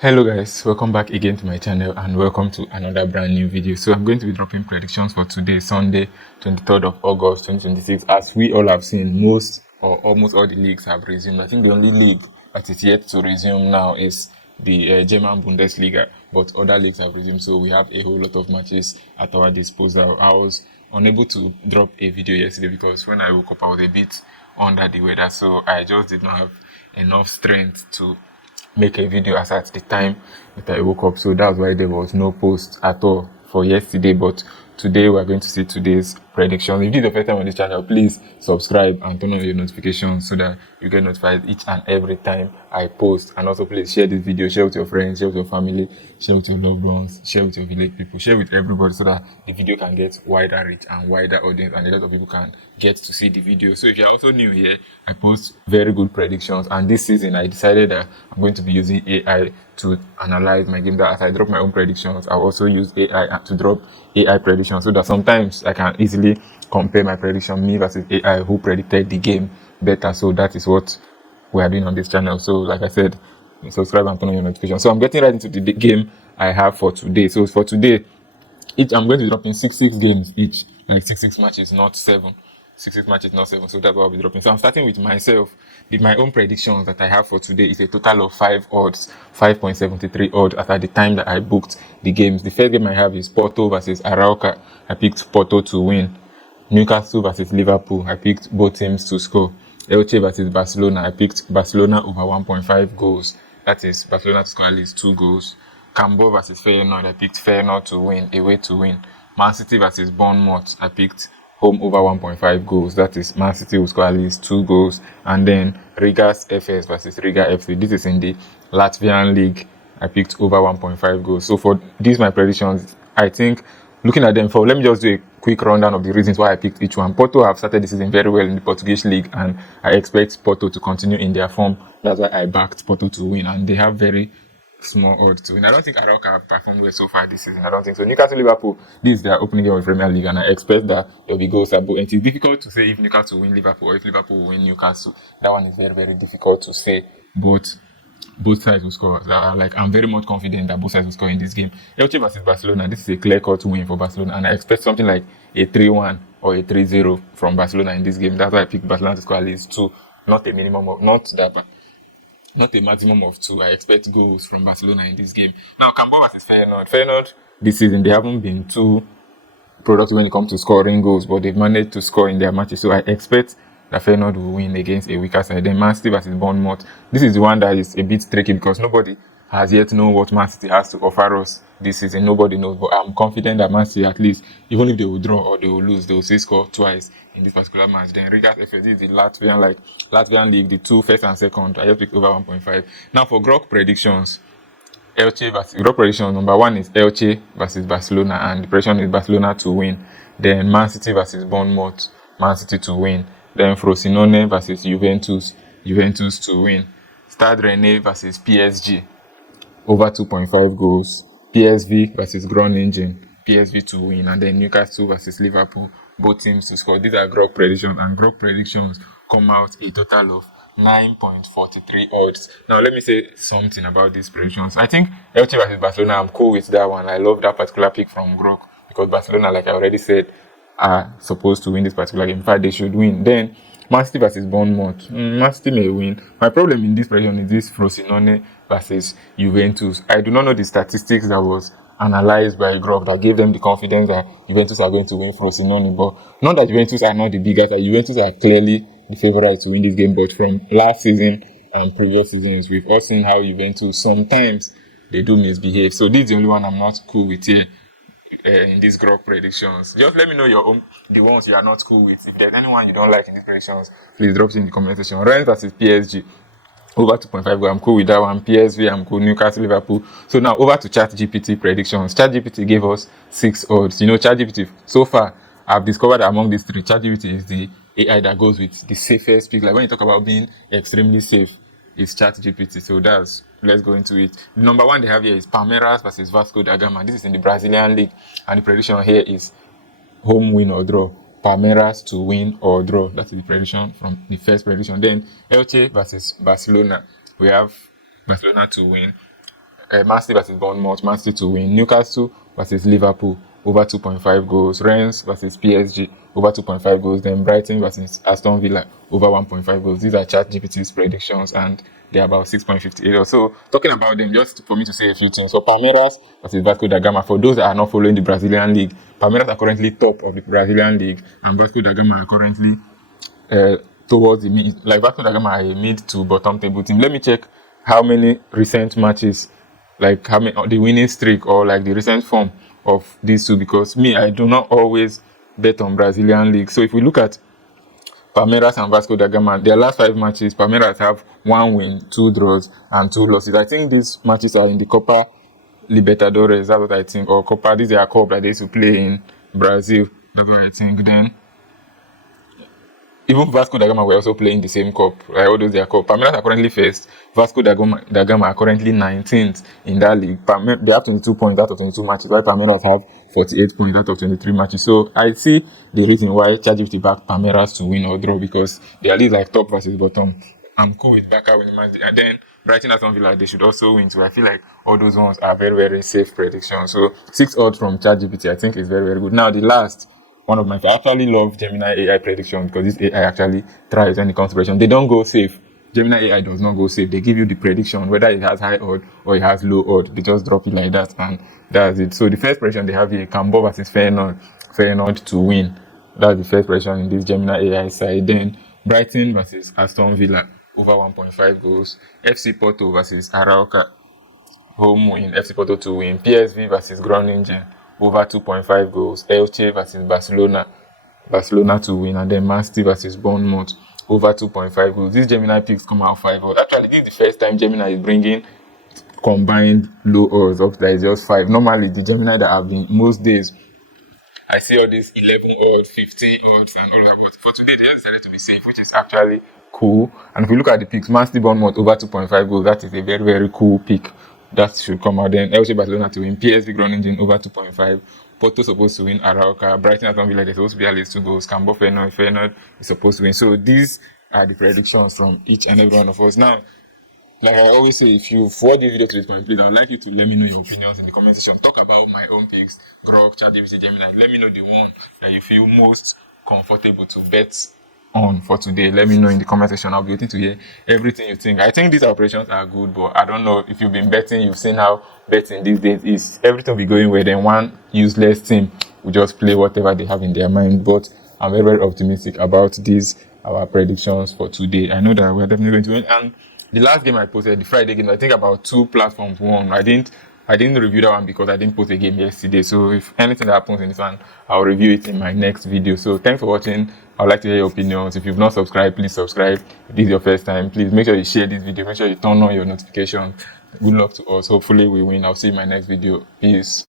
Hello guys, welcome back again to my channel and welcome to another brand new video. So I'm going to be dropping predictions for today, Sunday 23rd of August 2026. As we all have seen, most or almost all the leagues have resumed. I think the only league that is yet to resume now is the German Bundesliga, but other leagues have resumed, so we have a whole lot of matches at our disposal. I was unable to drop a video yesterday because when I woke up I was a bit under the weather, so I just did not have enough strength to make a video as at the time that I woke up. So that's why there was no post at all for yesterday. But today we're going to see today's predictions. If this is the first time on this channel, please subscribe and turn on your notifications so that you get notified each and every time I post. And also please share this video, share with your friends, share with your family, share with your loved ones, share with your village people, share with everybody so that the video can get wider reach and wider audience and a lot of people can get to see the video. So if you're also new here, I post very good predictions, and this season I decided that I'm going to be using AI to analyze my game. That as I drop my own predictions, I'll also use AI to drop AI predictions so that sometimes I can easily compare my prediction, me versus AI who predicted the game better. So that is what we are doing on this channel. So like I said, subscribe and turn on your notifications. So I'm getting right into the game I have for today. So for today, I'm going to be dropping six games each, like six matches, not seven. Six matches, not seven. So that's what I'll be dropping. So I'm starting with myself. My own predictions that I have for today is a total of 5 odds, 5.73 odds at the time that I booked the games. The first game I have is Porto versus Arauca. I picked Porto to win. Newcastle versus Liverpool. I picked both teams to score. Elche versus Barcelona. I picked Barcelona over 1.5 goals. That is Barcelona to score at least 2 goals. Cambo versus Feyenoord. I picked Feyenoord to win, away to win. Man City versus Bournemouth. I picked home over 1.5 goals. That is Man City will score at least 2 goals. And then Riga's FS versus Riga FC. This is in the Latvian league. I picked over 1.5 goals. So for these my predictions, I think looking at them, let me just do a quick rundown of the reasons why I picked each one. Porto have started this season very well in the Portuguese league, and I expect Porto to continue in their form. That's why I backed Porto to win, and they have very small odds to win. I don't think Arauca have performed well so far this season. I don't think so. Newcastle Liverpool, this is their opening game of the Premier League, and I expect that there will be goals at both. And it's difficult to say if Newcastle will win Liverpool or if Liverpool will win Newcastle. That one is very, very difficult to say. But both sides will score. I'm very much confident that both sides will score in this game. Elche versus Barcelona, this is a clear-cut win for Barcelona, and I expect something like a 3-1 or a 3-0 from Barcelona in this game. That's why I picked Barcelona to score at least 2, not a minimum of, not a maximum of 2. I expect goals from Barcelona in this game. Now, Cambo versus Feyenoord. Feyenoord, this season, they haven't been too productive when it comes to scoring goals, but they've managed to score in their matches. So I expect that Feyenoord will win against a weaker side. Then Man City versus Bournemouth. This is the one that is a bit tricky because nobody has yet known what Man City has to offer us this season. Nobody knows, but I'm confident that Man City, at least, even if they will draw or they will lose, they will still score twice in this particular match. Then Riga's FS is the Latvian league, the 2 first and second. I just picked over 1.5. Now for Grok predictions. Grok prediction number 1 is Elche versus Barcelona, and the prediction is Barcelona to win. Then Man City versus Bournemouth, Man City to win. Then Frosinone versus Juventus to win. Stade Rennais versus PSG, over 2.5 goals. PSV versus Groningen, PSV to win. And then Newcastle versus Liverpool, both teams to score. These are Grok predictions, and Grok predictions come out a total of 9.43 odds. Now let me say something about these predictions. I think Elche versus Barcelona, I'm cool with that one. I love that particular pick from Grok because Barcelona, like I already said, are supposed to win this particular game. In fact, they should win. Then Man City versus Bournemouth. Man City may win. My problem in this prediction is this Frosinone versus Juventus. I do not know the statistics that was analyzed by Grok that gave them the confidence that Juventus are going to win Frosinone. But not that Juventus are not the biggest. Juventus are clearly the favourites to win this game. But from last season and previous seasons, we've all seen how Juventus sometimes they do misbehave. So this is the only one I'm not cool with here. In these Grok predictions, just let me know your own, the ones you are not cool with. If there's anyone you don't like in these predictions, please drop it in the comment section. Rennes versus PSG, over 2.5 goals. I'm cool with that one. PSV, I'm cool. Newcastle, Liverpool. So now over to ChatGPT predictions. ChatGPT gave us 6 odds. ChatGPT, so far I've discovered that among these 3, ChatGPT is the AI that goes with the safest pick. Like when you talk about being extremely safe, it's ChatGPT. So let's go into it. The number 1 they have here is Palmeiras versus Vasco da Gama. This is in the Brazilian league, and the prediction here is home win or draw. Palmeiras to win or draw. That's the prediction from the first prediction. Then Elche versus Barcelona. We have Barcelona to win. Man City versus Bournemouth, Man City to win. Newcastle versus Liverpool, over 2.5 goals. Rennes versus PSG, over 2.5 goals. Then Brighton versus Aston Villa, over 1.5 goals. These are ChatGPT's predictions, and they're about 6.58. So talking about them, just for me to say a few things. So Palmeiras versus Vasco da Gama. For those that are not following the Brazilian league, Palmeiras are currently top of the Brazilian league, and Vasco da Gama are currently towards the mid. Like Vasco da Gama are a mid to bottom table team. Let me check how many recent matches, like how many the winning streak or like the recent form of these two, because me, I do not always bet on Brazilian league. So if we look at Palmeiras and Vasco da Gama, their last 5 matches, Palmeiras have 1 win, 2 draws, and 2 losses. I think these matches are in the Copa Libertadores, that's what I think, or Copa, these are cup that they used to play in Brazil, that's what I think. Then even Vasco da Gama were also playing the same cup, right? All those their cup. Palmeiras are currently first. Vasco da Gama are currently 19th in that league. They have 22 points out of 22 matches, while Palmeiras have 48 points out of 23 matches. So I see the reason why ChatGPT backed Palmeiras to win or draw, because they are at least like top versus bottom. I'm cool with Barca winning match. And then Brighton and Aston Villa, they should also win. So I feel like all those ones are very, very safe predictions. So 6 odds from ChatGPT, I think is very, very good. Now the last one of my, I actually love Gemini AI prediction, because this AI actually thrives when it comes to prediction. They don't go safe. Gemini AI does not go safe. They give you the prediction, whether it has high odd or it has low odd. They just drop it like that, and that's it. So the first prediction they have here, Cambo versus Feyenoord to win. That's the first prediction in this Gemini AI side. Then Brighton versus Aston Villa, over 1.5 goals. FC Porto versus Arauca, home win. FC Porto to win. PSV versus Groningen, over 2.5 goals. Elche versus Barcelona to win. And then Man City versus Bournemouth, over 2.5 goals. These Gemini picks come out 5 odds. Actually, this is the first time Gemini is bringing combined low odds up that is just 5. Normally, the Gemini that have been most days, I see all these 11 odds, 50 odds, and all that. But for today, they just decided to be safe, which is actually cool. And if we look at the picks, Man City Bournemouth over 2.5 goals, that is a very, very cool pick. That should come out. Then Elche Barcelona to win. PSV Groningen over 2.5. Porto supposed to win. Arauca, Brighton, Aston Villa, they're supposed to be at least 2 goals. Cambo Feyenoord is supposed to win. So these are the predictions from each and every one of us. Now, like I always say, if you forward this video to this point, please, I'd like you to let me know your opinions in the comment section. Talk about my own picks, Grok, ChatGPT, Gemini. Let me know the one that you feel most comfortable to bet on for today. Let me know in the comment section. I'll be waiting to hear everything you think. I think these operations are good, but I don't know if you've been betting, you've seen how betting these days is. Everything will be going well, then one useless team will just play whatever they have in their mind. But I'm very, very optimistic about these, our predictions for today. I know that we're definitely going to win. And the last game I posted, the Friday game, I think about 2 platforms won. I didn't review that one because I didn't post a game yesterday. So if anything that happens in this one, I'll review it in my next video. So thanks for watching. I'd like to hear your opinions. If you've not subscribed, please subscribe. If this is your first time, please make sure you share this video. Make sure you turn on your notifications. Good luck to us. Hopefully we win. I'll see you in my next video. Peace.